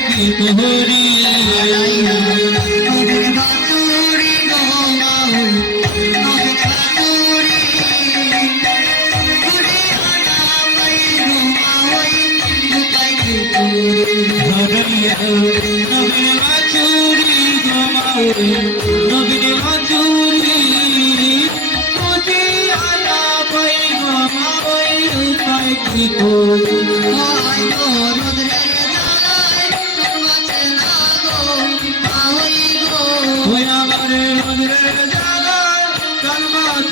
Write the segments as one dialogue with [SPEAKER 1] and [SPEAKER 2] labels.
[SPEAKER 1] কি তোহরি
[SPEAKER 2] নবীর বাসুরি গো মাহুল নবীর বাসুরি ঘুরে আনা পাই গো মাহুল লুকাই কি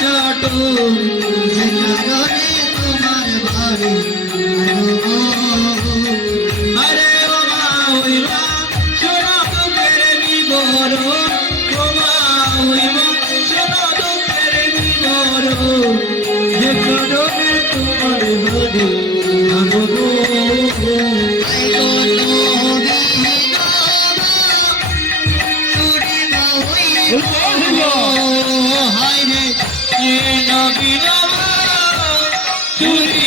[SPEAKER 1] কানু চাটু আরে ও মাওই মা শোনা তো পেরে নিগর ও মাওই মা শোনা তো পেরে নিগর যে করবে তোমার ঘরে আগো গো এ নবী চুরি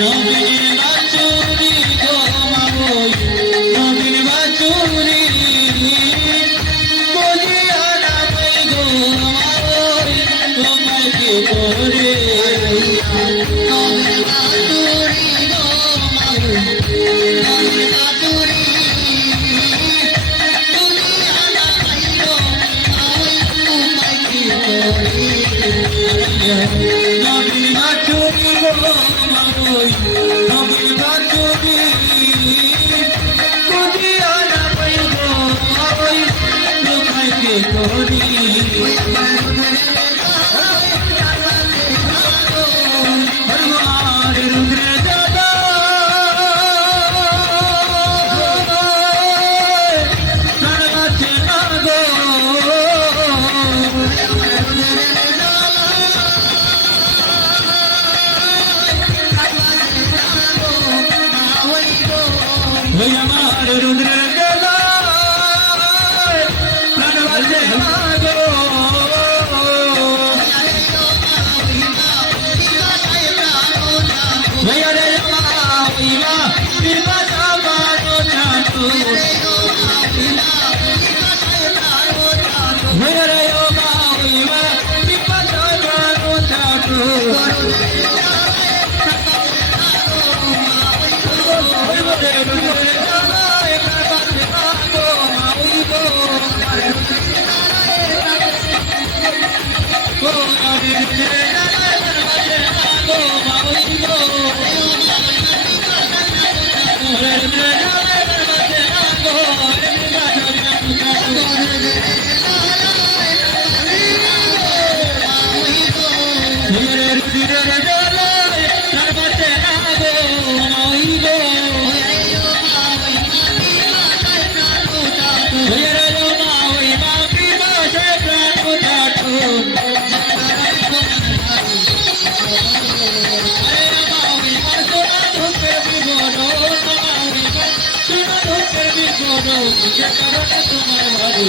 [SPEAKER 1] গো Thank you.
[SPEAKER 2] যে কারণে তোমার ভাবে